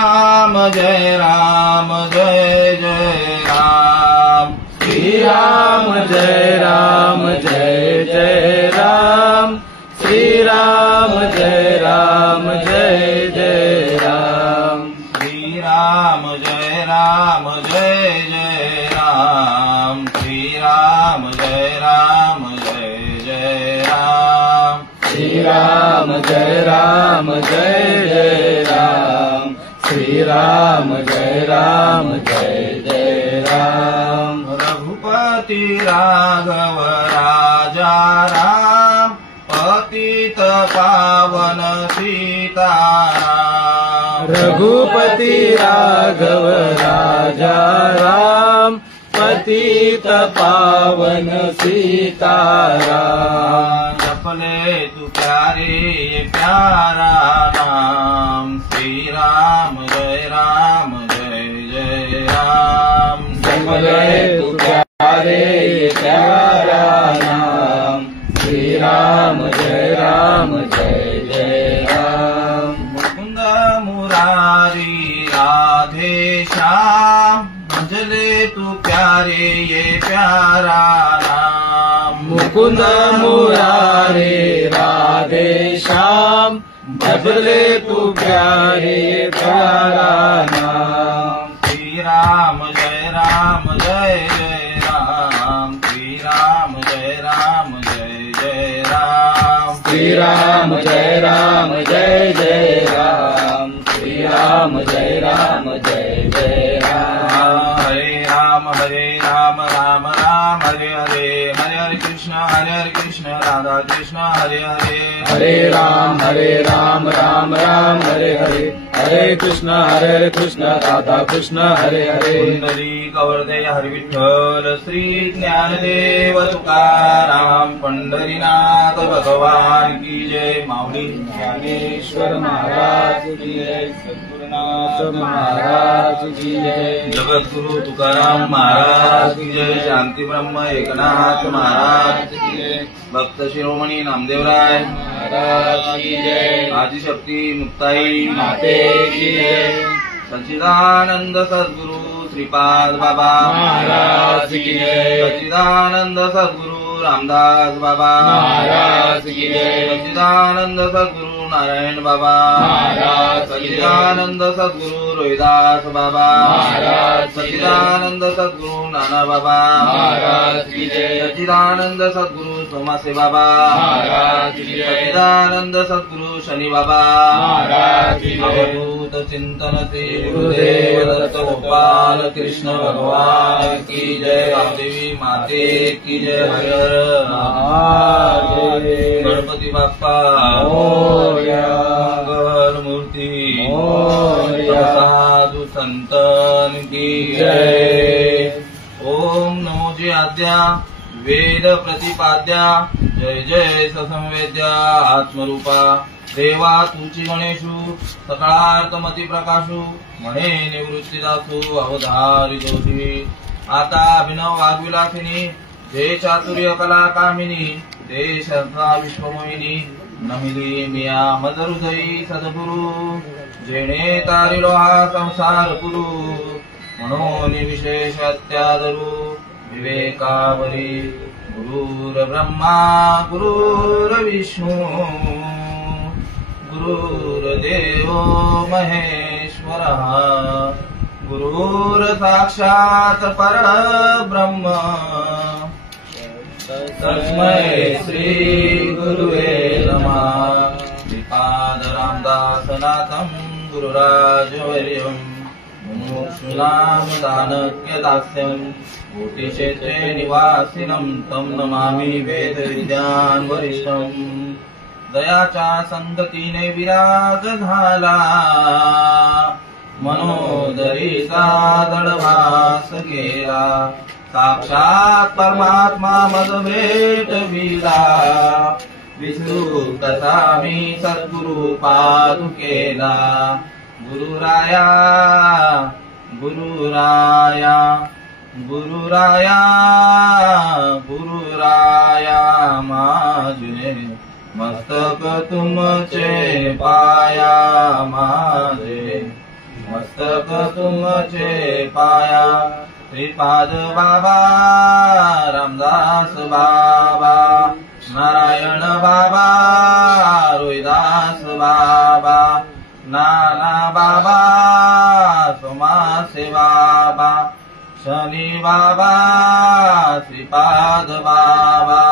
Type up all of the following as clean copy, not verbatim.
राम जय जय राम। श्री राम जय जय राम। श्री राम जय जय राम। श्री राम जय जय राम। श्री राम जय जय राम। श्री राम जय जय राम। श्री राम जय जय राम। रघुपति राघव राजा राम। पतित पावन सीताराम। रघुपति राघव राजा राम। पतित पावन सीताराम। जपले तू प्यारे प्यारा नाम। श्री राम जय जय राम। जपले तू प्यारे प्यारा नाम। श्री राम जय जय राम। मुकुंद मुरारी राधे श्याम। भजले तू प्यारे ये प्यारा नाम। मुकुंद मुरारी राधे श्याम। भजले तू प्यारे प्यारा नाम। श्री राम जय जय राम। श्री राम जय जय राम। श्री राम जय जय राम। श्री राम जय जय राम। हरे राम राम राम हरे हरे। हरे कृष्ण राधा कृष्ण हरे हरे। हरे राम राम राम हरे हरे। हरे कृष्ण राधा कृष्ण हरे हरे। पुंडरी कवर्दय हरि विठ्ठल श्री ज्ञानदेव तुकाराम पंढरीनाथ भगवान की जय। माऊली ज्ञानेश्वर महाराज की जय। सद्गुरुनाथ महाराज की जय। जगद्गुरु तुकाराम महाराज की जय। शांती ब्रह्म एकनाथ महाराज की जय। भक्त शिरोमणी नामदेवराय महाराज की जय। आदिशक्ती मुक्ताई माते की जय। सच्चिदानंद सद्गुरु श्रीपाद बाबा महाराज की जय। सच्चिदानंद सद्गुरु रामदास बाबा महाराज की जय। सच्चिदानंद सद्गुरु नारायण बाबा महाराज। सच्चिदानंद सद्गुरु रोहिदास बाबा महाराज। सच्चिदानंद सद्गुरु नाना बाबा महाराज की जय। सच्चिदानंद सद्गुरु सोमासे बाबा महाराज की जय। सच्चिदानंद सद्गुरु शनि बाबा महाराज की जय। अवधूत चिंतन श्री गुरुदेव दत्त गोपाल कृष्ण भगवान की जय। रामदेवी माते की जय। हर महादेव। गणपती बाप्पा मंगल मूर्ति साधु संतन की जय। ओम नमो जय आद्या वेद प्रतिपाद्या। जय जय ससंवेद्या आत्मरूपा। देवा तुची गणेशु सकळार्थमती प्रकाशु। म्हणे निवृत्तीदासु अवधारी दोषी। आता अभिनव वाग्विलासिनी। जय चातुर्य कला कामिनी। जय शस्त्रा विश्वमोहिनी। नमिली मिया मज हृदयी सद्गुरु। जेणे तारिलो हा संसार गुरु। म्हणून विशेष अत्यादरू विवेकावरी। गुरुर ब्रह्मा गुरुर्विष्णू गुरुर्देव महेश्वरः। गुरुर साक्षात् परब्रह्म। तस्मै श्री गुरुवे नमः। श्रीपाद रामदासनाथं गुरुराजवर्यं। मुमुक्षूणां दानज्ञदास्यं। कोटिक्षेत्रे निवासिनं तं नमामि वेदविद्यान् वरिष्ठम्। दयाच्या संततीने विराग झाला। मनोदरीचा दडभास केला। साक्षात परमात्मा मज भेटविला। विष्णू कसा मी सद्गुरु पादुकेला। गुरुराया गुरुराया गुरुराया गुरुराया माझे। मस्तक तुमचे पाया माझे। मस्तक तुमचे पाया श्रीपाद बाबा रामदास बाबा नारायण बाबा रोहिदास बाबा नाना बाबा सोमासे बाबा शनी बाबा श्रीपाद बाबा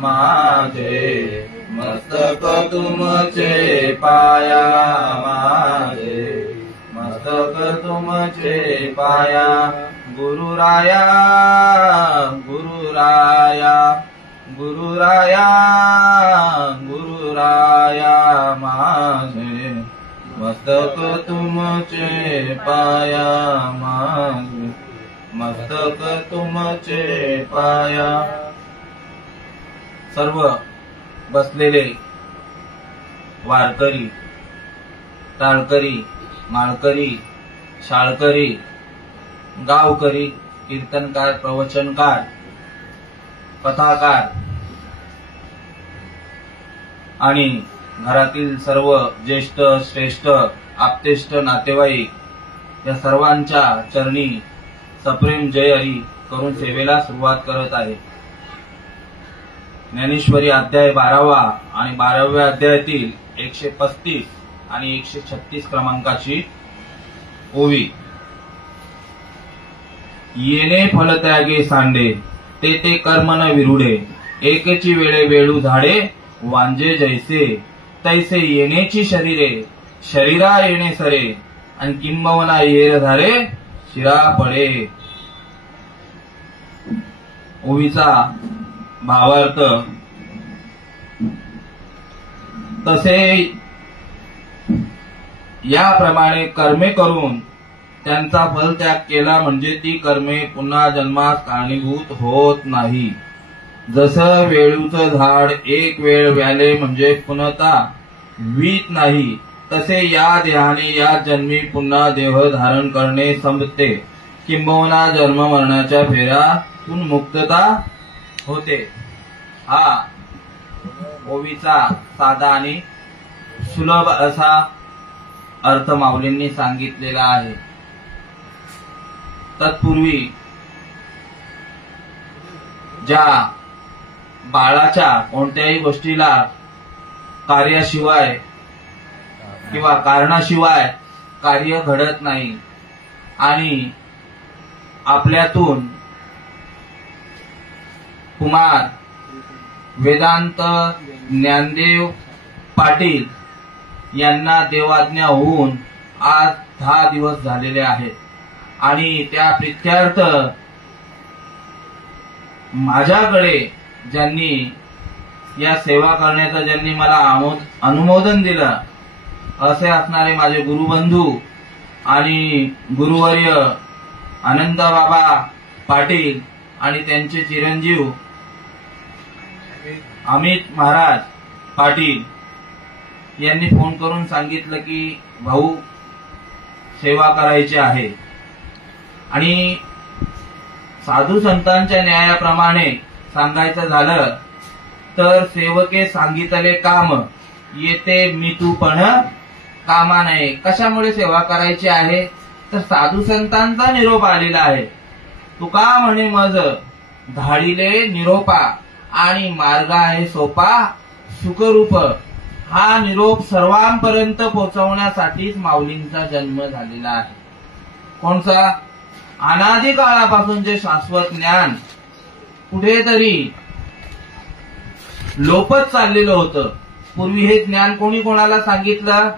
माझे मस्तक तुमचे पाया माझे मस्तक तुमचे पाया गुरुराया गुरुराया गुरुराया गुरुराया माझे मस्तक तुमचे पाया माझे मस्तक तुमचे पाया। सर्व बसलेले वारकरी टाळकरी माळकरी शाळकरी गावकरी कीर्तनकार प्रवचनकार कथाकार आणि घरातील सर्व ज्येष्ठ श्रेष्ठ आप्तेष्ट नातेवाईक या सर्वांच्या चरणी सप्रेम जय हरी करून सेवेला सुरुवात करत आहे। ज्ञानेश्वरी अध्याय 12वा आणि 12व्या अध्यायातील 135 आणि 136 क्रमांकाची ओवी। येणे फलत्यागे सांडे ते ते कर्म न विरुडे एकेची वेळे वेळू झाडे वांजे जैसे तैसे येणेची शरीरे शरीरा येणे सरे आणि किंबवना येर धारे शिरा पडे। ओवीचा भावार्थ तसे याप्रमाणे कर्मे करून त्यांचा फलत्याग केला म्हणजे ती कर्मे पुन्हा जन्मास कारणीभूत होत नाही। जसं वेळूचं झाड एक वेळ व्याले म्हणजे पुन्हा वीत नाही तसे या देहाने या जन्मी पुन्हा देह धारण करणे संपते किंबहुना जन्म मरणाच्या फेऱ्यातून मुक्तता होते। हा ओवीचा साधा आणि सुलभ असा अर्थ माऊलींनी सांगितलेला आहे। तत्पूर्वी ज्या बाळाच्या कोणत्याही गोष्टीला कार्याशिवाय किंवा कारणाशिवाय कार्य घडत नाही आणि आपल्यातून कुमार वेदांत ज्ञानदेव पाटील यांना देवाज्ञा होऊन आज 10 दिवस झालेले आहेत आणि त्या प्रित्यर्थ माझ्याकडे ज्यांनी या सेवा करण्याचं ज्यांनी मला अनुमोदन दिलं असे असणारे माझे गुरुबंधू आणि गुरुवर्य अनंतबाबा पाटील आणि त्यांचे चिरंजीव अमित महाराज पाटील यांनी फोन करून सांगितलं की भाऊ सेवा करायची आहे आणि साधू संतांच्या न्यायाप्रमाणे सांगायचं झालं तर सेवके सांगितले काम येते मितूपण कामा नये। कशामुळे सेवा करायची आहे तर साधू संतांचा निरोप आलेला आहे। तुका म्हणे मज धाडिले निरोपा आणि मार्ग आहे सोपा सुखरूप। हा निरोप सर्वांपर्यंत पोहोचवण्यासाठीच माऊलींचा जन्म झालेला आहे। कोणचा अनादी काळापासून जे शाश्वत ज्ञान कुठेतरी लोपत चाललेलं होतं। पूर्वी हे ज्ञान कोणी कोणाला सांगितलं?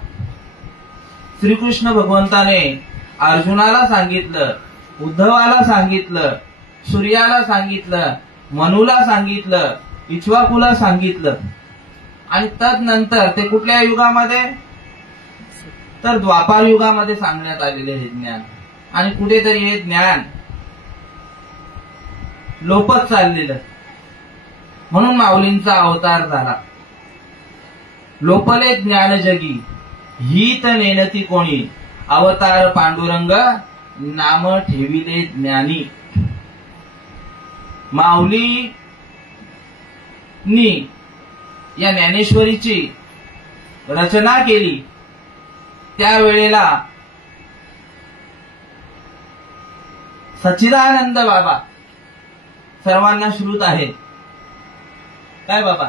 श्रीकृष्ण भगवंताने अर्जुनाला सांगितलं, उद्धवाला सांगितलं, सूर्याला सांगितलं, मनुला सांगितलं, इक्ष्वाकुला सांगितलं आणि तदनंतर ते कुठल्या युगामध्ये तर द्वापार युगामध्ये सांगण्यात आलेले हे ज्ञान आणि कुठेतरी हे ज्ञान लोपत चाललेलं म्हणून माऊलींचा अवतार झाला। लोपले ज्ञान जगी हित नेनती कोणी अवतार पांडुरंग नाम ठेविले ज्ञानी। माऊलींनी या सच्चिदानंद बाबा सर्वांना श्रुत आहे. काय बाबा,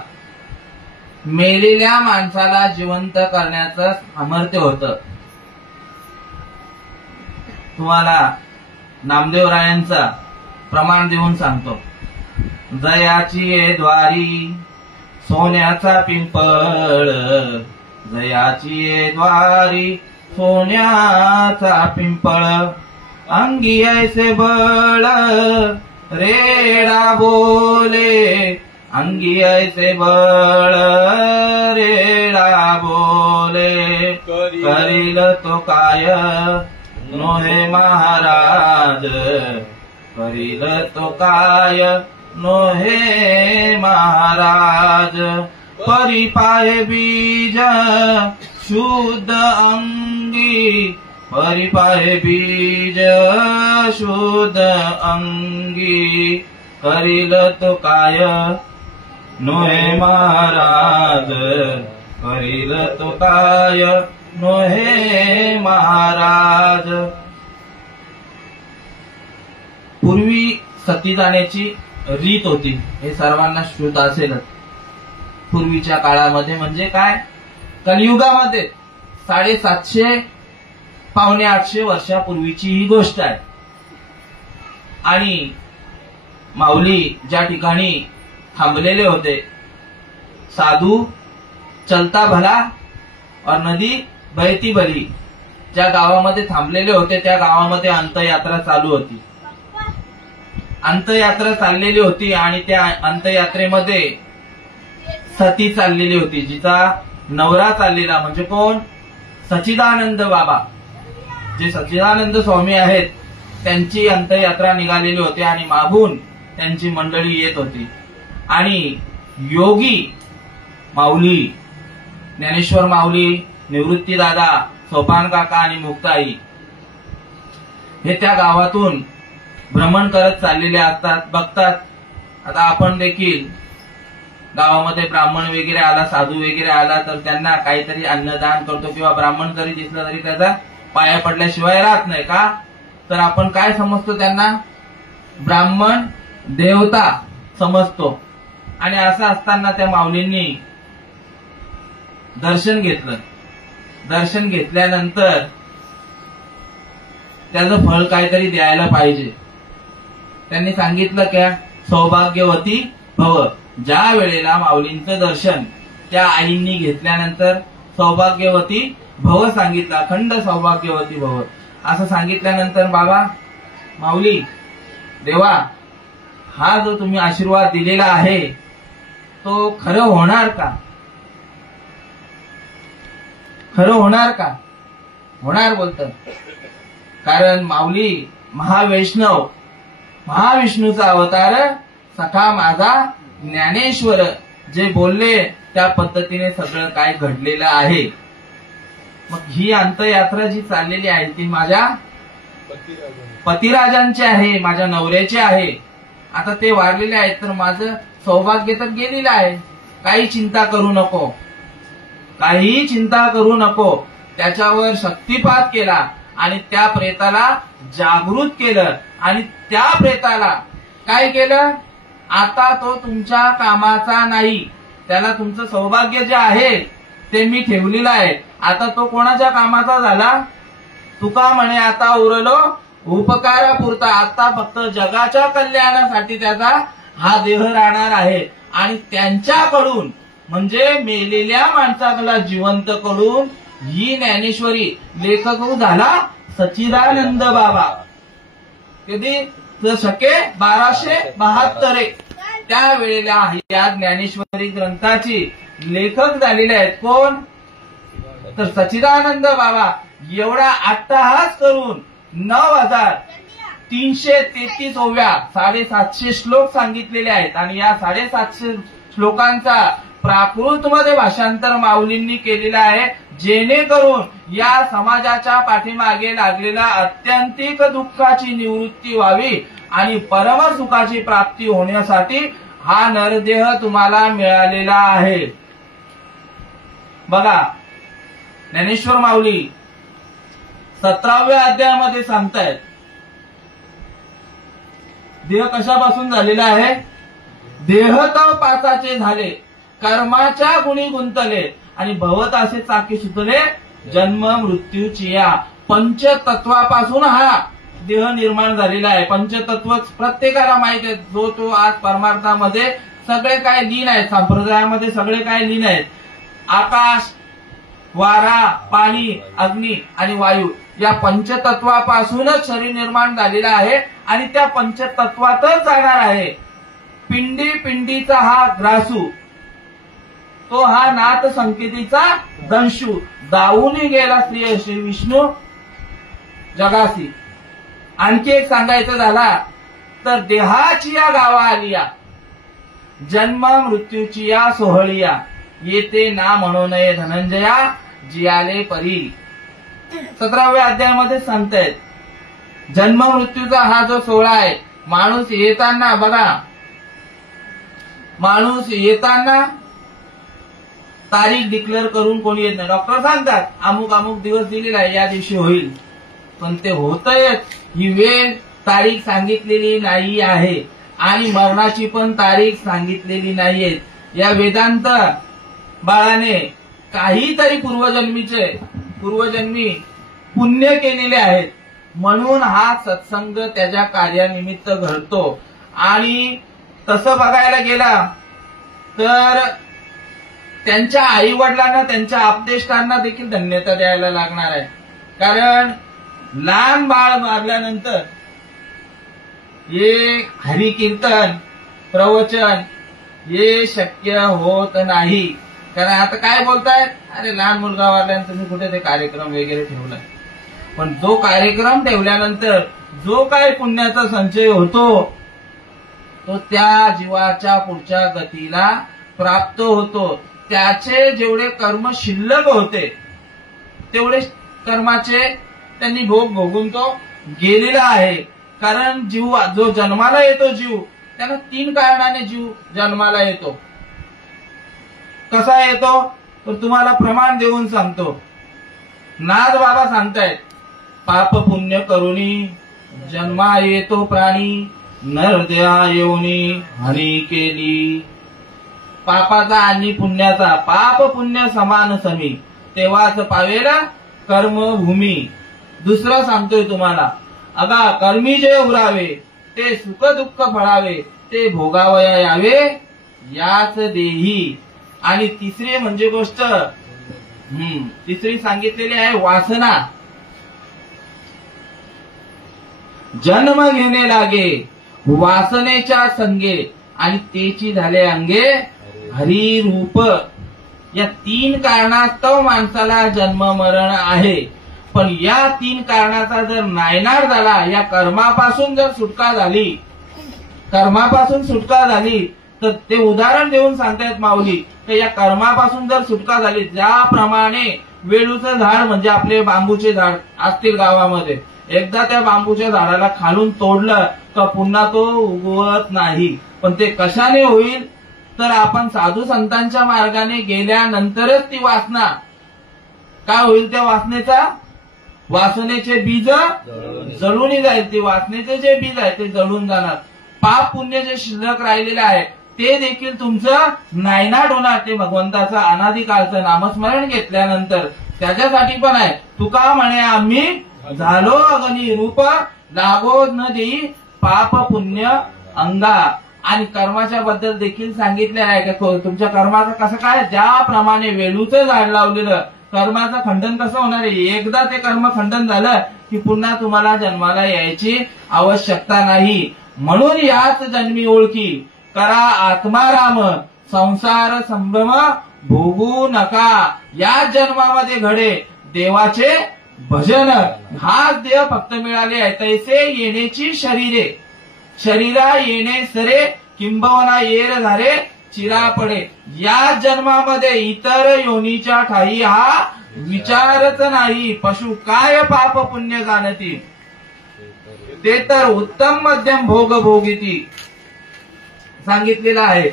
मेलेल्या माणसाला जिवंत करण्याचं सामर्थ्य होतं. तुम्हाला नामदेवरायांचा प्रमाण देऊन सांगतो. जयाची ये द्वारी सोन्याचा पिंपळ, जयाची ये द्वारी सोन्याचा पिंपळ, अंगी ऐसे बळ रेडा बोले, अंगी ऐसे बळ रेडा बोले, करील तो काय नोहे महाराज, करील तो काय नोहे महाराज, परिपाय बीज शुद्ध अंगी, परिपाय बीज शुद्ध अंगी, करील तो काय नोहे महाराज, करील तो काय नोहे महाराज. पूर्वी सती जाण्याची रीत होती, हे सर्वांना श्रुत असेलच. पूर्वीच्या काळामध्ये म्हणजे काय, कलियुगामध्ये 750 पावणे 800 वर्षापूर्वीची ही गोष्ट आहे. आणि माऊली ज्या ठिकाणी थांबलेले होते, साधू चलता भला और नदी बहती भली, ज्या गावामध्ये थांबलेले होते त्या गावामध्ये अंतयात्रा चालू होती. अंतयात्रा चाललेली होती आणि त्या अंतयात्रेमध्ये सती चाललेली होती, जिचा नवरा चाललेला म्हणजे कोण, सच्चिदानंद बाबा, जे सच्चिदानंद स्वामी आहेत त्यांची अंतयात्रा निघालेली होती आणि मागून त्यांची मंडळी येत होती. आणि योगी माऊली, ज्ञानेश्वर माऊली, निवृत्ती दादा, सोपान काका आणि मुक्ताई हे त्या गावातून भ्रमण करत चाललेले असतात. बघतात आता आपण देखील गावामध्ये ब्राह्मण वगैरे आला, साधू वगैरे आला तर त्यांना काहीतरी अन्नदान करतो, किंवा ब्राह्मण जरी दिसला तरी त्याचा पाया पडल्याशिवाय राहत नाही का. तर आपण काय समजतो, त्यांना ब्राह्मण देवता समजतो. आणि असं असताना त्या माऊलींनी दर्शन घेतलं. दर्शन घेतल्यानंतर त्याचं फळ काहीतरी द्यायला पाहिजे. त्यांनी सांगितलं क्या, सौभाग्यवती भव. ज्या वेळेला माऊलींचं दर्शन त्या आईंनी घेतल्यानंतर सौभाग्यवती भव सांगितलं, अखंड सौभाग्यवती भव असं सांगितल्यानंतर, बाबा माऊली देवा, हा जो तुम्ही आशीर्वाद दिलेला आहे तो खरं होणार का, खरं होणार का. होणार बोलतं, कारण माऊली महावैष्णव, महाविष्णूचा अवतार, सखा माझा ज्ञानेश्वर, जे बोलले त्या पद्धतीने सगळं काय घडलेलं आहे. मग ही अंतयात्रा जी चाललेली आहे ती माझ्या पतिराजांची आहे, माझ्या नवऱ्याचे आहे. आता ते वारलेले आहेत तर माझं सौभाग्य तर गेलेलं आहे. काही चिंता करू नको, काही चिंता करू नको. त्याच्यावर शक्तिपात केला आणि त्या प्रेताला जागृत केलं आणि त्या प्रेताला काय केलं, आता तो तुमच्या कामाचा नाही. त्याला तुमचं सौभाग्य जे आहे ते मी ठेवलेलं आहे. आता तो कोणाच्या कामाचा झाला, तुका म्हणे आता उरलो उपकारापुरता. आता फक्त जगाच्या कल्याणासाठी त्याचा हा देह राहणार आहे. आणि त्यांच्याकडून म्हणजे मेलेल्या माणसाला जिवंत करून ही ज्ञानेश्वरी लेखक झाला सच्चिदानंद बाबा. कधी शके 1272 त्यावेळेला या ज्ञानेश्वरी ग्रंथाची लेखक झालेले आहेत कोण, तर सच्चिदानंद बाबा. एवढा अट्टहास करून 9333 750 श्लोक सांगितलेले आहेत. आणि या 750 श्लोकांचा प्राकृत मध्ये भाषांतर माऊलींनी केलेला आहे, जेणेकरून या समाजाच्या पाठीमागे लागलेल्या अत्यंतिक दुःखाची निवृत्ती व्हावी आणि परमसुखाची प्राप्ती होण्यासाठी हा नरदेह तुम्हाला मिळालेला आहे. बघा ज्ञानेश्वर माऊली 17व्या अध्यायामध्ये सांगतायत, देह कशापासून झालेला आहे? देह तर पाचाचे झाले, कर्माच्या गुणी गुंतले आणि भवत असे चाकी सुटले, जन्म मृत्यूची या पंचतत्वापासून हा देह निर्माण झालेला आहे. पंचतत्व प्रत्येकाला माहिती आहे. जो तो आज परमार्थामध्ये सगळे काय लीन आहेत, संप्रदायामध्ये सगळे काय लीन आहेत. आकाश, वारा, पाणी, अग्नी आणि वायू या पंचतत्वापासूनच शरीर निर्माण झालेलं आहे आणि त्या पंचतत्वातच जाणार आहे. पिंडी पिंडीचा हा ग्रासू, तो हा नाथ संकेतीचा दंशू, दाऊनी गेला श्री विष्णू जगासी. आणखी एक सांगायचं झाला तर देहाची या गावा आलिया, जन्म मृत्यूची या सोहळिया, येते ना म्हणू नये धनंजया, जियाले परी. 17व्या अध्यायामध्ये सांगतायत जन्म मृत्यूचा हा जो सोहळा आहे. माणूस येताना बघा, माणूस येताना तारीख डिक्लेअर करून कोणी येत नाही. डॉक्टर सांगतात अमुक अमुक दिवस दिलेला आहे, या दिवशी होईल, पण ते होतच. ही वेळ तारीख सांगितलेली नाही आहे आणि मरणाची पण तारीख सांगितलेली नाहीये. या वेदांत बाळाने काहीतरी पूर्वजन्मी पुण्य केलेले आहेत म्हणून हा सत्संग त्याच्या कार्यानिमित्त घडतो. आणि तसं बघायला गेला तर त्यांच्या आई वडिलांना, त्यांच्या आपदेष्टांना देखील धन्यता द्यायला लागणार आहे. कारण लहान बाळ मारल्यानंतर हे हरिकीर्तन, प्रवचन हे शक्य होत नाही. कारण आता काय बोलतायत, अरे लहान मुलगा वारल्यानंतर तुम्ही कुठे ते कार्यक्रम वगैरे ठेवलाय. पण जो कार्यक्रम ठेवल्यानंतर जो काय पुण्याचा संचय होतो तो त्या जीवाच्या पुढच्या गतीला प्राप्त होतो. त्याचे जेवढे कर्म शिल्लक होते तेवढे कर्माचे त्यांनी भोग भोगून तो गेलेला आहे. कारण जीव जो जन्माला येतो, जीव त्याला 3 कारणाने जीव जन्माला येतो. कसा येतो तर तुम्हाला प्रमाण देऊन सांगतो. नाथ बाबा सांगतायत पाप पुण्य करुणी जन्मा येतो प्राणी, नरदेहा येऊनी हानी केली. पापाचा आणि पुण्याचा, पाप पुण्य समान समी, तेव्हाच पावेला कर्मभूमी. दुसरं सांगतोय तुम्हाला, अगा कर्मी जे उरावे ते सुख दुःख फळावे, ते भोगावया यावे याच देही. आणि तिसरी म्हणजे गोष्ट, तिसरी सांगितलेली आहे वासना. जन्म घेणे लागे वासनेच्या संगे आणि तेची झाले अंगे हरी रूप. या 3 कारणास्तव माणसाला जन्म मरण आहे. पण या 3 कारणाचा जर नायनाट झाला, या कर्मापासून जर सुटका झाली, तर ते उदाहरण देऊन सांगतायत माऊली, तर या कर्मापासून जर सुटका झाली, ज्याप्रमाणे वेळूचं झाड म्हणजे आपले बांबूचे झाड असतील गावामध्ये, एकदा त्या बांबूच्या झाडाला खालून तोडलं तर पुन्हा तो उगवत नाही. पण ते कशाने होईल तर आपण साधू संतांच्या मार्गाने गेल्यानंतरच ती वासना काय होईल, त्या वासनेचे बीज जळून जाईल. ते वासनेचे जे बीज आहे ते जळून जाणार. पाप पुण्य जे शिल्लक राहिलेलं आहे ते देखील तुमचं नायनाट होणार. ते भगवंताचं अनादिकालचं नामस्मरण घेतल्यानंतर त्याच्यासाठी पण आहे. तुका म्हणे आम्ही झालो अगनी रूप, लागो न देई पाप पुण्य अंगा. आणि कर्माच्या बद्दल देखील सांगितलेलं आहे की तुमच्या कर्माचं कसं काय, ज्याप्रमाणे वेलूचं झाड लावलेलं कर्माचं खंडन कसं होणार आहे. एकदा ते कर्म खंडन झालं की पुन्हा तुम्हाला जन्माला यायची आवश्यकता नाही. म्हणून याच जन्मी ओळखी करा आत्माराम, संसार संभ्रम भोगू नका. याच जन्मामध्ये घडे देवाचे भजन. हाच देह फक्त मिळाले आहे. तैसे येण्याची शरीरा येणे सरे, किंबवना येर झारे चिरा पडे. या जन्मामध्ये इतर योनीच्या ठाई हा विचारच नाही. पशु काय पाप पुण्य जाणती, ते तर उत्तम मध्यम भोग भोगिती सांगितलेलं आहे.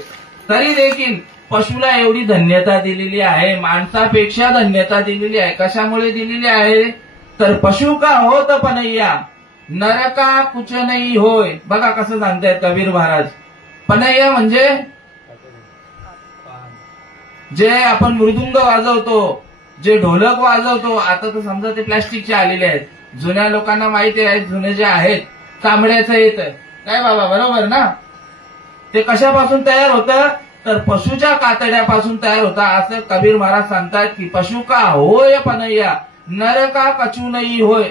तरी देखील पशुला एवढी धन्यता दिलेली आहे, माणसापेक्षा धन्यता दिलेली आहे. कशामुळे दिलेली आहे तर पशु का होत पनैया, नरका कुछ नाही होय. बघा कसं सांगतायत कबीर महाराज. पनय्या म्हणजे जे आपण मृदुंग वाजवतो, जे ढोलक वाजवतो. आता तर समजा ते प्लॅस्टिकचे आलेले आहेत. जुन्या लोकांना माहिती आहे, जुने जे आहेत चामड्याचं येतं काय बाबा, बरोबर ना. ते कशापासून तयार होतं, तर पशुच्या कातड्यापासून तयार होता. असं कबीर महाराज सांगतात की पशु का होय पनय्या, नर का कचू नाही होय.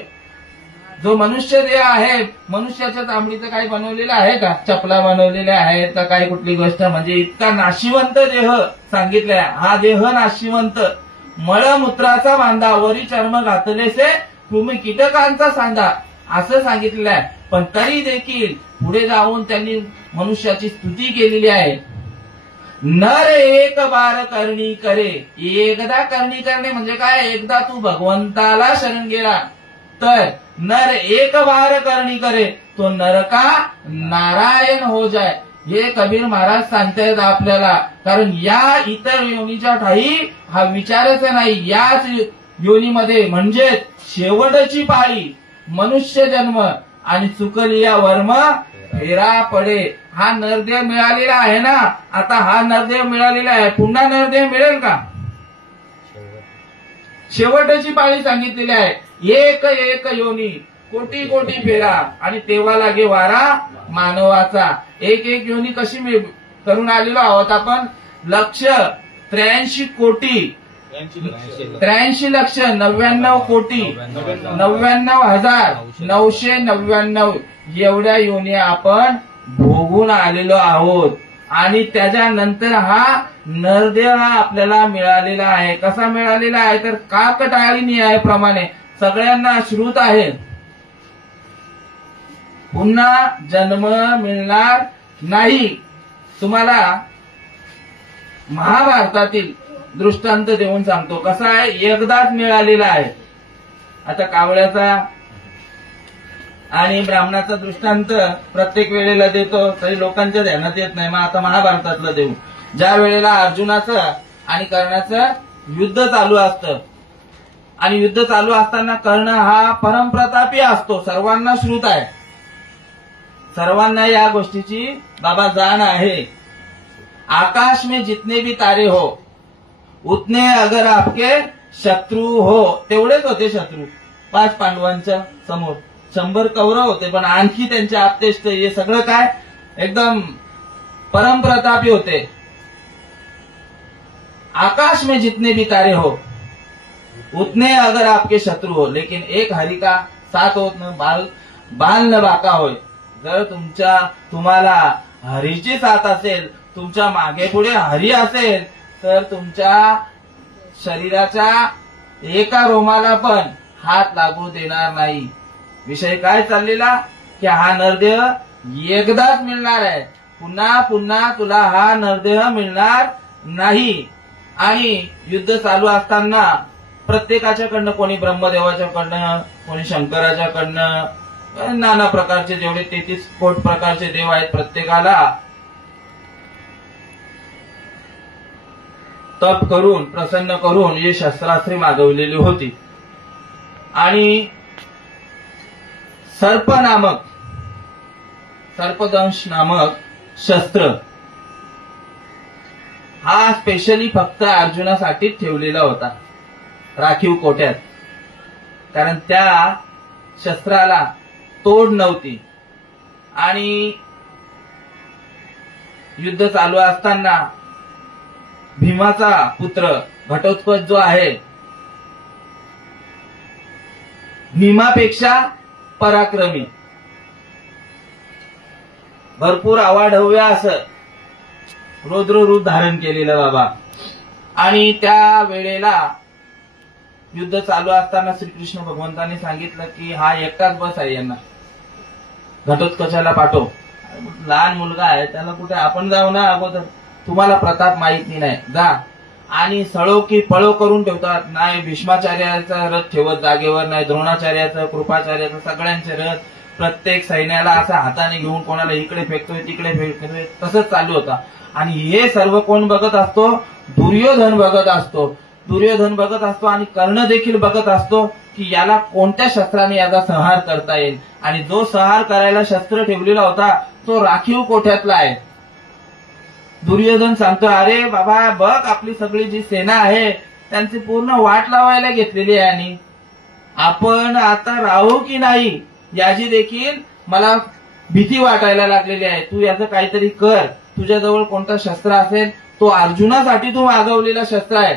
जो मनुष्य देह आहे, मनुष्याच्या चामडीचं काही बनवलेलं आहे का, चपला बनवलेल्या आहेत का, काही कुठली गोष्ट, म्हणजे इतका नाशिवंत देह सांगितलाय. हा देह नाशिवंत, मळमूत्राचा बांधा, वरी चर्म घातलेसे कृमी कीटकांचा सांधा, असं सांगितलेलं आहे. पण तरी देखील पुढे जाऊन त्यांनी मनुष्याची स्तुती केलेली आहे. नर एक बार करणी करे. एकदा करणी करणे म्हणजे काय, एकदा तू भगवंताला शरण गेला तर नर एक बार करणी करे तो नरका नारायण हो जाय. हे कबीर महाराज सांगतायत आपल्याला. कारण या इतर योनीच्या ठाई हा विचारच नाही. याच योनीमध्ये म्हणजे शेवटची पाळी मनुष्य जन्म आणि चुकलिया वर्म फेरा पडे. हा नरदेह मिळालेला आहे ना, आता हा नरदेह मिळालेला आहे, पुन्हा नरदेह मिळेल का. शेवटची पाळी सांगितलेली आहे. एक एक योनी कोटी कोटी फेरा आणि तेव्हा लागे वारा मानवाचा. एक एक योनी कशी करून आलेलो आहोत आपण, 1,83 कोटी 83 लक्ष 99 कोटी 99,999 एवढ्या योनी आपण भोगून आलेलो आहोत. आणि त्याच्यानंतर हा नरदेह आपल्याला मिळालेला आहे. कसा मिळालेला आहे, तर काकटाळी न्यायाप्रमाणे सगळ्यांना श्रुत आहे. पुन्हा जन्म मिळणार नाही. तुम्हाला महाभारतातील दृष्टांत देऊन सांगतो. कसा आहे, एकदाच मिळालेला आहे. आता कावळ्याचा आणि ब्राह्मणाचा दृष्टांत प्रत्येक वेळेला देतो तरी लोकांच्या ध्यानात येत नाही. मग आता महाभारतातलं देऊ. ज्या वेळेला अर्जुनाचं आणि कर्णाचं युद्ध चालू असतं आणि युद्ध चालू असताना कर्ण हा परमप्रतापी असतो, सर्वांना श्रुत आहे, सर्वांना या गोष्टीची बाबा जाण आहे. आकाश में जितने भी तारे हो उतने अगर आपके शत्रू हो. तेवढेच होते शत्रू 5 पांडवांच्या समोर. 100 कौरव होते, पण आणखी त्यांचे आपतेष्ट हे सगळं काय एकदम परमप्रतापी होते. आकाश में जितने भी तारे हो उतने अगर आपके शत्रु हो, लेकिन एक हरि का साथ होत न बाल न बाका होय. जर तुम्हाला हरीची साथ असेल, तुमच्या मागे पुढे हरी असेल, तर तुमच्या शरीराच्या एका रोमाला पण हात लागू देणार नाही. विषय काय चाललेला की हा नरदेह एकदाच मिळणार आहे, पुन्हा पुन्हा तुला हा नरदेह मिळणार नाही. आणि युद्ध चालू असताना प्रत्येकाच्याकडनं, कोणी ब्रह्मदेवाच्याकडनं, कोणी शंकराच्याकडनं, नाना प्रकारचे जेवढे 33 कोट प्रकारचे देव आहेत, प्रत्येकाला तप करून प्रसन्न करून हे शस्त्रास्त्रे मागवलेली होती. आणि सर्पदंश नामक शस्त्र हा स्पेशली फक्त अर्जुनासाठी ठेवलेला होता राखीव कोट्यात. कारण त्या शस्त्राला तोड नव्हती. आणि युद्ध चालू असताना भीमाचा पुत्र घटोत्कच जो आहे, भीमापेक्षा पराक्रमी, भरपूर आवाढव्य असं रौद्र रूप धारण केलेलं बाबा. आणि त्या वेळेला युद्ध चालू असताना श्रीकृष्ण भगवंतांनी सांगितलं की हा एकटाच बस आहे, यांना घटोत्कचाला पाठव. लहान मुलगा आहे, त्याला कुठे आपण जाऊ ना अगोदर, तुम्हाला प्रताप माहिती नाही, जा. आणि सळो की पळो करून ठेवतात. नाही भीष्माचार्याचा रथ ठेवत जागेवर, नाही द्रोणाचार्याचं, कृपाचार्याचं, सगळ्यांचे रथ प्रत्येक सैन्याला असं हाताने घेऊन कोणाला इकडे फेकतोय तिकडे फेकतोय, तसंच चालू होता. आणि हे सर्व कोण बघत असतो, दुर्योधन बघत असतो. दुर्योधन बघत असतो आणि कर्ण देखील बघत असतो की याला कोणत्या शस्त्राने याचा संहार करता येईल, आणि जो संहार करायला शस्त्र ठेवलेला होता तो राखीव कोठ्यातला आहे. दुर्योधन सांगतो, अरे बाबा बघ, आपली सगळी जी सेना आहे त्यांची पूर्ण वाट लावायला घेतलेली आहे आणि आपण आता राहू की नाही याची देखील मला भीती वाटायला लागलेली आहे. तू याचं काहीतरी कर. तुझ्याजवळ कोणता शस्त्र असेल, तो अर्जुनासाठी तू मागवलेला शस्त्र आहे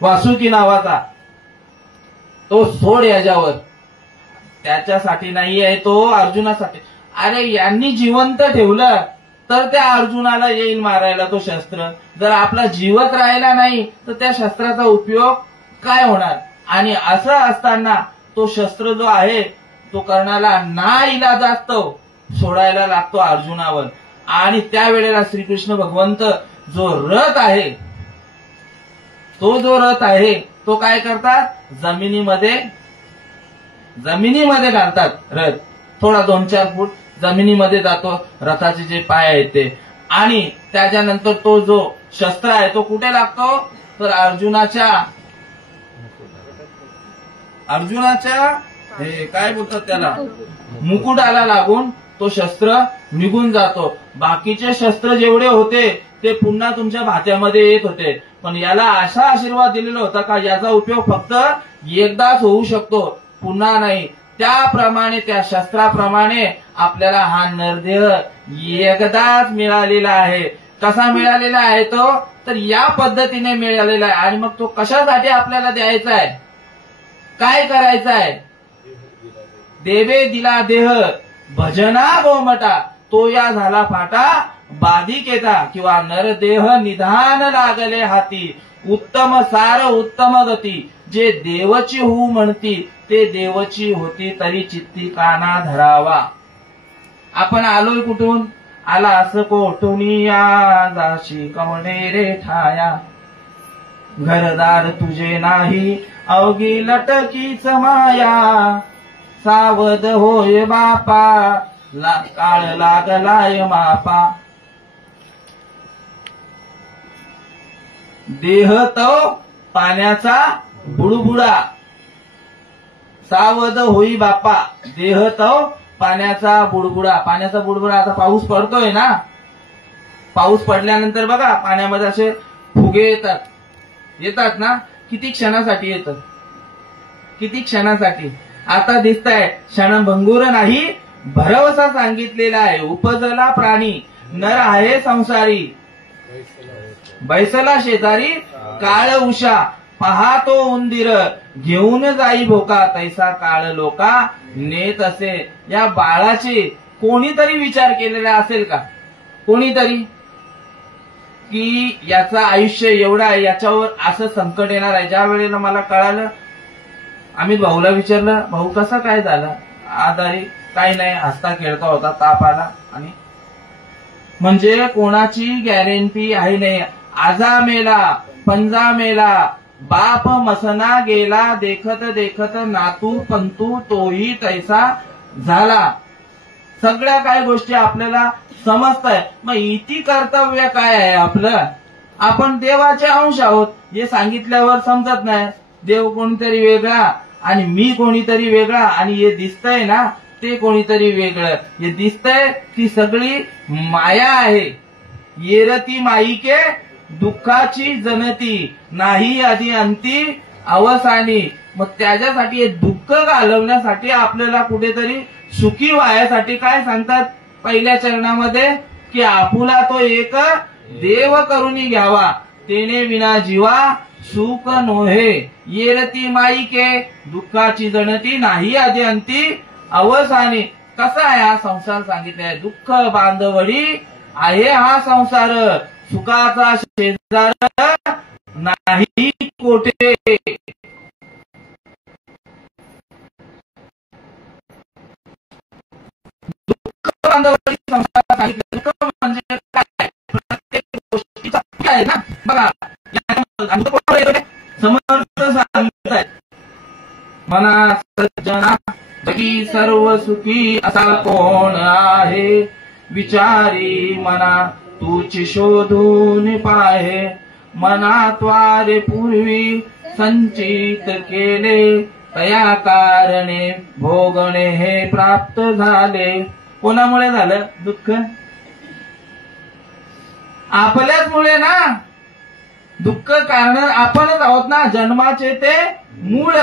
वासुकी नावाचा, तो सोड याच्यावर. त्याच्यासाठी नाही आहे, तो अर्जुनासाठी. अरे यांनी जिवंत ठेवलं तर त्या अर्जुनाला येईल मारायला तो शस्त्र. जर आपला जीवत राहिला नाही तर त्या शस्त्राचा उपयोग काय होणार. आणि असं असताना तो शस्त्र जो आहे तो कर्णाला नाईलाजास्तव सोडायला लागतो अर्जुनावर. आणि त्यावेळेला श्रीकृष्ण भगवंत जो रथ आहे, तो जो रथ आहे तो काय करतात, जमिनीमध्ये घालतात रथ. थोडा 2-4 फूट जमिनीमध्ये जातो रथाचे जे पाय आहेत ते. आणि त्याच्यानंतर तो जो शस्त्र आहे तो कुठे लागतो, तर अर्जुनाच्या हे काय बोलतात त्याला, मुकुटाला लागून तो शस्त्र निघून जातो. बाकीचे शस्त्र जेवढे होते ते पुन्हा तुमच्या भात्यामध्ये येत होते, पण याला असा आशीर्वाद दिलेला होता का याचा उपयोग फक्त एकदाच होऊ शकतो, पुन्हा नाही. त्याप्रमाणे त्या शस्त्राप्रमाणे आपल्याला हा नरदेह एकदाच मिळालेला आहे. कसा मिळालेला आहे तो, तर या पद्धतीने मिळालेला आहे. आणि मग तो कशासाठी आपल्याला द्यायचा आहे, काय करायचं आहे, देवे दिला देह भजना गोमटा, तो या झाला फाटा बाधिकेचा, किंवा नरदेह निधान लागले हाती, उत्तम सार उत्तम गती, जे देवची होऊ म्हणती ते देवची होती, तरी चित्ती काना धरावा. आपण आलोय कुठून, आला असं कोठुनिया, जाशी कवणे रे ठाया, घरदार तुझे नाही अवघी लटकीच माया, सावध होय बापा काळ लागलाय मापा. देह तो पाण्याचा बुडबुडा, सावध होई बापा, देह तो पाण्याचा बुडबुडा. पाण्याचा बुडबुडा, आता पाऊस पडतोय ना, पाऊस पडल्यानंतर बघा पाण्यामध्ये असे फुगे येतात ना, किती क्षणासाठी येतात, किती क्षणासाठी. आता दिसतंय क्षणभंगुर नाही भरवसा सांगितलेला आहे. उपजला प्राणी नर आहे संसारी, बैसला शेजारी काळ उषा, पाहातो उंदीर घेऊन जाई भोका, तैसा काळ लोका नेत असे. या बाळाचे कोणीतरी विचार केलेला असेल का, कोणीतरी, की याचं आयुष्य एवढं आहे, याच्यावर असं संकट येणार आहे. ज्या वेळेला मला कळालं, अमित भाऊला विचारलं, भाऊ कसा काय झाला, आजारी काही नाही, हसता खेळता होता, ताप आला. आणि म्हणजे कोणाची गॅरंटी आहे नाही. आजा मेला पंजा मेला, बाप मसना गेला, देखत देखत नातू पंतू तोही तैसा झाला. सगळ्या काय गोष्टी आपल्याला समजताय. मग इति कर्तव्य काय आहे आपलं, आपण देवाचे अंश आहोत. हे सांगितल्यावर समजत नाही, देव कोणीतरी वेगळा आणि मी कोणीतरी वेगळा, आणि हे दिसतंय ना ते कोणीतरी वेगळं. हे दिसतंय ती सगळी माया आहे. येरती माईके दुःखाची जनती, नाही आधी अंती अवसानी. मग त्याच्यासाठी हे दुःख घालवण्यासाठी आपल्याला कुठेतरी सुखी व्हायसाठी काय सांगतात पहिल्या चरणामध्ये, की आपुला तो एक देव करूनी घ्यावा, तेने विना जीवा सुख नोहे. येरती माईके दुःखाची जनती, नाही आधी अंती अवसानी. कसा आहे हा संसार सांगितलाय, दुःख बांधवडी आहे हा संसार, सुखाचा शेजार नाही कोठे. दुःख बांधवडी संसार सांगितलं. दुःख म्हणजे काय, प्रत्येक गोष्टीचा आहे ना. बघा समर्थ सांगताय, मना सज्जना जगी सर्व सुखी असा कोण आहे, विचारी मना तूची शोधून पाहे, मनात्वारे पूर्वी संचित केले, तया कारणे भोगणे हे प्राप्त झाले. कोणामुळे झालं दुःख? आपल्याच मुळे ना. दुःख कारण आपणच आहोत ना. जन्माचे ते मूळ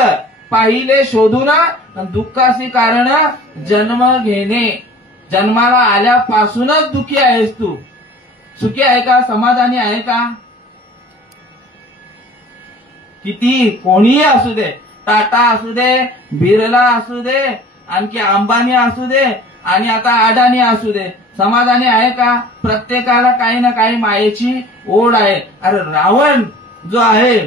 पाहिले शोधून, दुःखाची कारण जन्म घेणे. जन्माला आल्यापासूनच दुःखी आहेस तू. सुखी आहे का? समाधानी आहे का? किती कोणीही असू दे, टाटा असू दे, बिर्ला असू दे, आणखी अंबानी असू दे, आणि आता अडाणी असू दे, समाधानी आहे का? प्रत्येकाला काही ना काही मायेची ओढ आहे. अरे रावण जो आहे,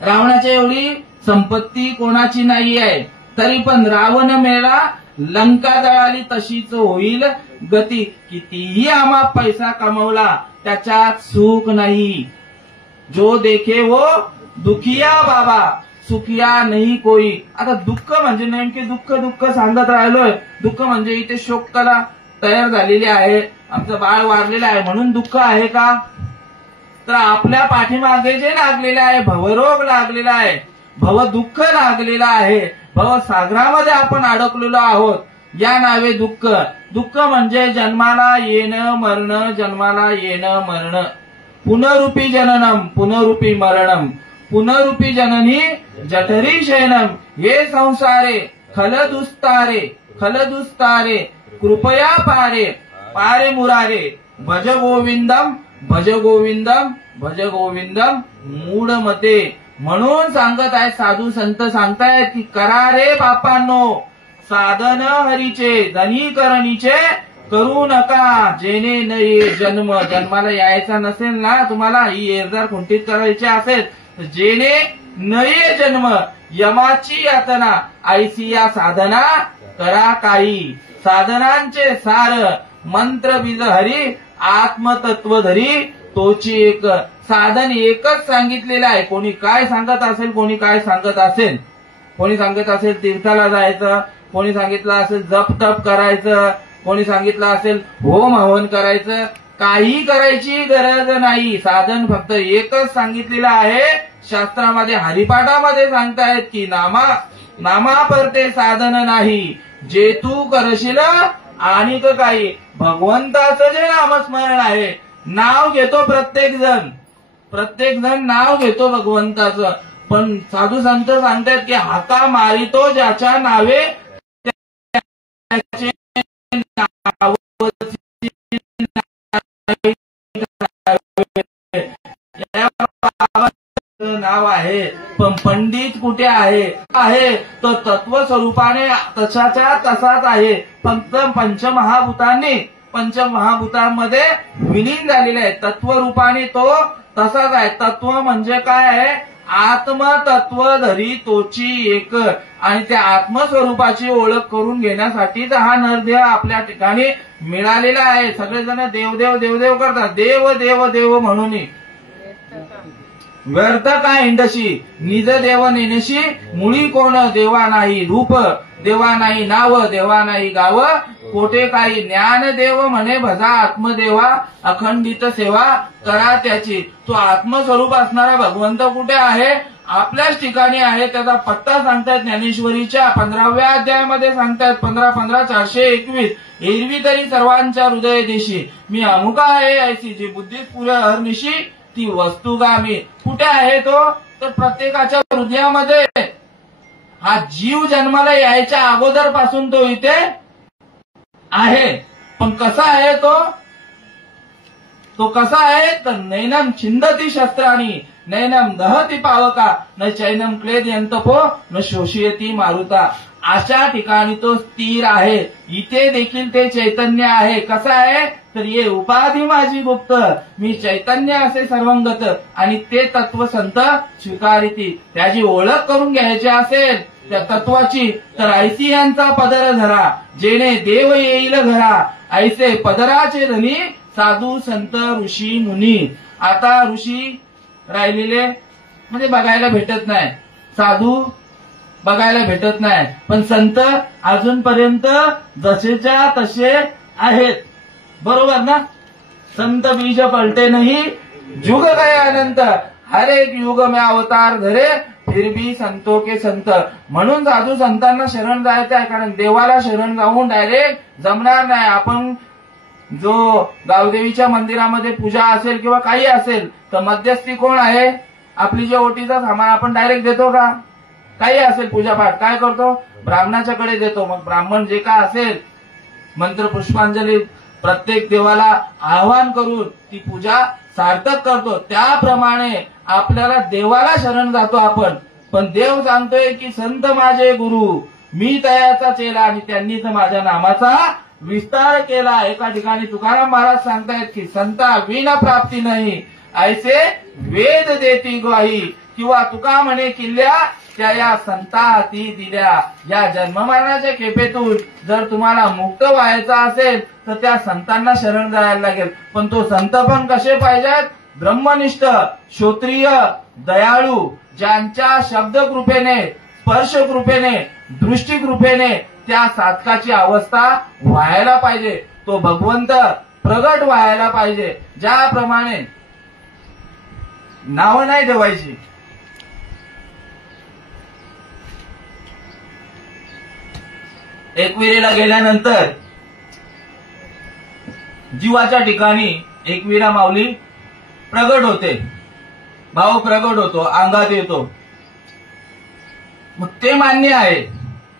रावणाची एवढी संपत्ती कोणाची नाही आहे, तरी पण रावण मेला, लंका जळाली, तशीच होईल गती. कितीही आम्हा पैसा कमवला त्याच्यात सुख नाही. जो देखे वो दुखिया बाबा, सुखिया नाही कोई. आता दुःख म्हणजे नेमके दुःख दुःख सांगत राहिलोय. दुःख म्हणजे इथे शोककला तयार झालेली आहे, आमचं बाळ वारलेलं आहे म्हणून दुःख आहे का? तर आपल्या पाठीमागे जे लागलेलं आहे, भवरोग लागलेला आहे, भव दुःख लागलेलं आहे, भव सागरामध्ये आपण अडकलेलो आहोत, या नावे दुःख. दुःख म्हणजे जन्माला येणं मरण, जन्माला येणं मरण. पुनरूपी जननम पुनरूपी मरणम, पुनरूपी जननी जठरी शयनम. हे संसारे खलदुस्तारे खलदुस्तारे, कृपया पारे पारे मुरारे. भज गोविंदम भज गोविंदम भज गोविंदम मूढ मते. म्हणून सांगत आहे, साधू संत सांगतायत की करा रे बापांनो साधन हरीचे, धनीकरणीचे करू नका, जेणे न ये जन्म. जन्माला यायचा नसेल ना तुम्हाला, ही येरदार खुंटीत करायची असेल, जेणे न ये जन्म, यमाची यातना, ऐसी या साधना करा काही. साधनांचे सार मंत्र बीज हरी, आत्मतत्व धरी तोची एक. साधन एकच सांगितलेलं आहे. कोणी काय सांगत असेल, कोणी काय सांगत असेल, कोणी सांगत असेल तीर्थाला जायचं, कोणी सांगितलं असेल जप तप करायचं, कोणी सांगितलं असेल होम हवन करायचं. काही करायची गरज नाही. साधन फक्त एकच सांगितलेलं आहे. शास्त्रामध्ये हरिपाठामध्ये सांगतायत की नामा परते साधन नाही, जे तू करशील आणि काही. भगवंताचं जे नामस्मरण आहे, नाव घेतो प्रत्येक जण नाव घेतो भगवंताचं, पण साधू संत सांगतात की हाका मारितो ज्याच्या नावे त्याचे नाव आहे. पण पंडित कुठे आहे तो तत्व स्वरूपाने तशाच्या तसाच आहे. फक्त पंचमहाभूतांमध्ये विलीन झालेले आहे. तत्वरूपाने तो तसाच आहे. तत्व म्हणजे काय आहे? आत्मतत्व धरी तोची एक. आणि त्या आत्मस्वरूपाची ओळख करून घेण्यासाठीच हा नरदेह आपल्या ठिकाणी मिळालेला आहे. सगळेजण देवदेव देवदेव करतात, देव देव देव म्हणून. व्यर्थ काय हिंडशी निज देव नेनशी, मुळी कोण देवा नाही रूप, देवा नाही नाव, देवा नाही गाव, कोठे काही ज्ञान देव म्हणे भजा आत्मदेवा, अखंडित सेवा करा त्याची. तो आत्मस्वरूप असणारा भगवंत कुठे आहे? आपल्याच ठिकाणी आहे. त्याचा पत्ता सांगतायत ज्ञानेश्वरीच्या 15व्या अध्यायामध्ये सांगतायत. 15-15-421. एरवी तरी सर्वांच्या हृदय देशी, मी अमुका आहे ऐसी, जी बुद्धीत पुरे हरनिशी ती वस्तुगामी. कुठे आहे तो? तर प्रत्येकाच्या हृदयामध्ये. हा जीव जन्माला यायच्या अगोदर पासून तो इथे आहे. पण कसा आहे तो कसा आहे? तर नैनम छिंदती शस्त्राणी, नैनम दहती पावका, न चैनम क्लेद यंतपो, न शोषयती मारुता. अशा ठिकाणी तो स्थिर आहे. इथे देखील ते चैतन्य आहे. कसं आहे? तर ये उपाधी माझी गुप्त, मी चैतन्य असे सर्वंगत, आणि ते तत्व संत स्वीकारिती. त्याची ओळख करून घ्यायची असेल त्या तत्वाची, तर ऐसी यांचा पदर धरा, जेणे देव येईल घरा, ऐसे पदराचे धनी साधू संत ऋषी मुनी. आता ऋषी राहिलेले म्हणजे बघायला भेटत नाही, साधू बघायला भेटत नाही, पण संत अजूनपर्यंत जसेच्या तसे आहेत. बरोबर ना? संत बीज पलटे नाही जुग गए अनंत, हर एक युग में अवतार धरे, फिर भी संतो के संत. म्हणून साधू संतांना शरण जायचं आहे, कारण देवाला शरण जाऊन डायरेक्ट जमणार नाही. आपण जो गावदेवीच्या मंदिरामध्ये पूजा असेल किंवा काही असेल तर मध्यस्थी कोण आहे? आपली जे ओटीचा सामान आपण डायरेक्ट देतो का? काही असेल पूजापाठ काय करतो? ब्राह्मणाच्याकडे देतो. मग ब्राह्मण जे काय असेल मंत्र पुष्पांजली प्रत्येक देवाला आवाहन करून ती पूजा सार्थक करतो. त्याप्रमाणे आपल्याला देवाला शरण जातो आपण. पण देव सांगतोय की संत माझे गुरु, मी तयाचा चेला, आणि त्यांनी तर माझ्या नामाचा विस्तार केला. एका ठिकाणी तुकाराम महाराज सांगतायत की संता विना प्राप्ती नाही, ऐसे वेद देती ग्वाही. किंवा तुका म्हणे किल्ल्या त्या या संता हाती दिल्या. या जन्ममरणाच्या खेपेतून जर तुम्हाला मुक्त व्हायचं असेल तर त्या संतांना शरण जायला लागेल. पण तो संत पण कसे पाहिजेत? ब्रह्मनिष्ठ, श्रोत्रिय, दयाळू, ज्यांच्या शब्दकृपेने, स्पर्शकृपेने, दृष्टीकृपेने त्या साधकाची अवस्था व्हायला पाहिजे. तो भगवंत प्रगट व्हायला पाहिजे. ज्याप्रमाणे नावं नाही ठेवायची. एकविरेला गेल्यानंतर जीवाच्या ठिकाणी एकविरा माऊली प्रगट होते, भाव प्रगट होतो, अंगात येतो. मग ते मान्य आहे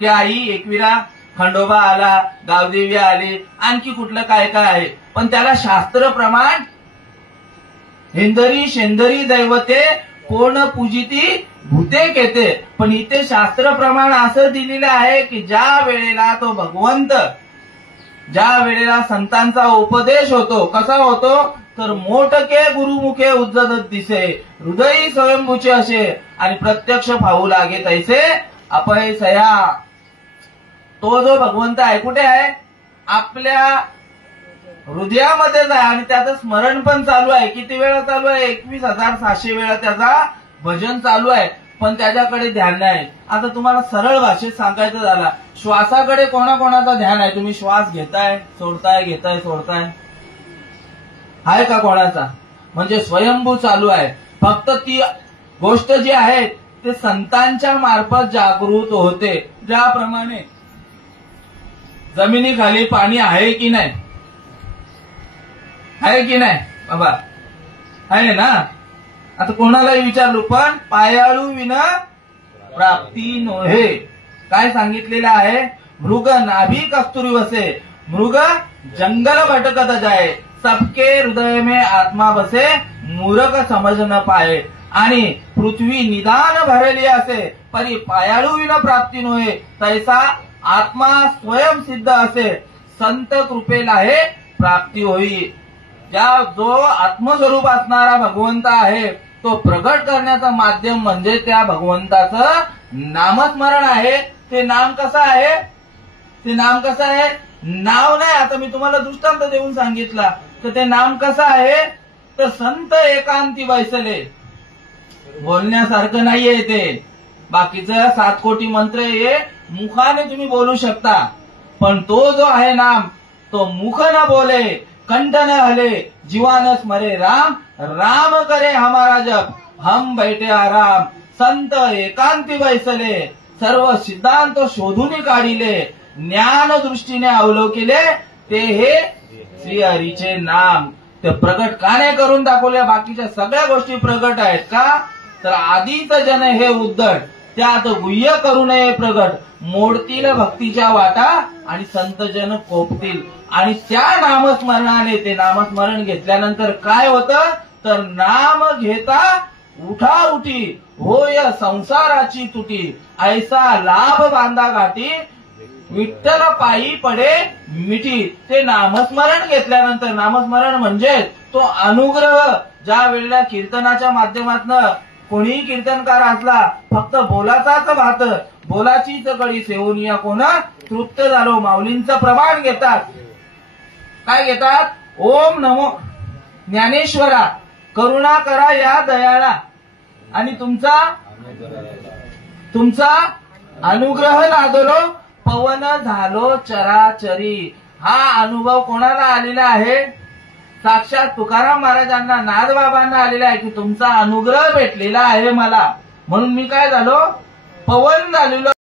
की आई एकविरा, खंडोबा आला, गावदेवी आले, आणखी कुठलं काय काय आहे. पण त्याला शास्त्र प्रमाण हेंदरी शेंदरी दैवते कोण पूजिती भूते केते. पण इथे शास्त्र प्रमाण असं दिलेलं आहे की ज्या वेळेला तो भगवंत, ज्या वेळेला संतांचा उपदेश होतो, कसा होतो तर मोठके गुरुमुखे उज्जत दिसे, हृदयी स्वयंभूचे असे, आणि प्रत्यक्ष पाहू लागे तैसे अपय सया. तो जो भगवंत आहे कुठे आहे? आपल्या हृदयामध्येच आहे, आणि त्याचं स्मरण पण चालू आहे. किती वेळा चालू आहे? 21,700 वेळा त्याचा भजन चालू आहे. पण त्याच्याकडे ध्यान नाही. आता तुम्हाला सरळ भाषेत सांगायचं झाला, श्वासाकडे कोणाकोणाचा ध्यान आहे? तुम्ही श्वास घेताय, सोडताय, घेताय, सोडताय, आहे का कोणाचा? म्हणजे स्वयंभू चालू आहे. फक्त ती गोष्ट जी आहे ते संतांच्या मार्फत जागृत होते. ज्याप्रमाणे जमिनीखाली पाणी आहे की नाही? आहे की नाही बाबा? आहे ना? आता कोणालाही विचारलो, पण पायाळू विना प्राप्ती नोहे. काय सांगितलेलं आहे? मृग नाभी कस्तुरी वसे, मृग जंगल भटकत जाए, सबके हृदय में आत्मा बसे, मूर्ख समज न पाए. आणि पृथ्वी निदान भरली असे परी पायाळू विना प्राप्ती नोहे, तैसा आत्मा स्वयं सिद्ध असे, संत कृपेला हे प्राप्ती होई. जो आत्मस्वरूप असणारा भगवंत आहे तो प्रगट करण्याचं माध्यम म्हणजे त्या भगवंताचं नामस्मरण आहे. ते नाम कसं आहे? ते नाम कसं आहे? नाव नाही. आता मी तुम्हाला दृष्टांत देऊन सांगितला तर ते नाम कसं आहे? तर संत एकांती बैसले. बोलण्यासारखं नाहीये ते. बाकीचं 7 कोटी मंत्र हे मुखाने तुम्ही बोलू शकता, पण तो जो आहे नाम, तो मुख न बोले, कंठ न हले, जीवान स्मरे राम, राम करे हमारा जप, हम बैठे आराम. संत एकांती बैसले, सर्व सिद्धांत शोधून काढिले, ज्ञान दृष्टीने अवलोकिले, ते हे श्री हरीचे नाम. ते प्रगट का नाही करून दाखवल्या? बाकीच्या सगळ्या गोष्टी प्रगट आहेत का? तर आधीच जन हे उद्धट, त्यात गुह्य करू नये प्रगट, मोडतील भक्तीच्या वाटा आणि संतजन कोपतील. आणि त्या नामस्मरणाने, ते नामस्मरण घेतल्यानंतर काय होतं तर नाम घेता उठा उठी, होय संसाराची तुटी, ऐसा लाभ बांधा गाठी, विठ्ठल पायी पडे मिठी. ते नामस्मरण घेतल्यानंतर, नामस्मरण म्हणजे तो अनुग्रह. ज्या वेळेला कीर्तनाच्या माध्यमातून कोणीही कीर्तनकार असला, फक्त बोलाचाच भात, बोलाचीच कळी सेवनिया कोणा तृप्त झालो. माऊलींचं प्रमाण घेतात. काय घेतात? ओम नमो ज्ञानेश्वरा, करुणा करा या दयाळा, आणि तुमचा अनुग्रह लादलो, पवन झालो चराचरी. हा अनुभव कोणाला आलेला आहे? साक्षात तुकाराम महाराजांना नाथबाबांना आलेला आहे की तुमचा अनुग्रह भेटलेला आहे मला, म्हणून मी काय झालो, पवन झालेलो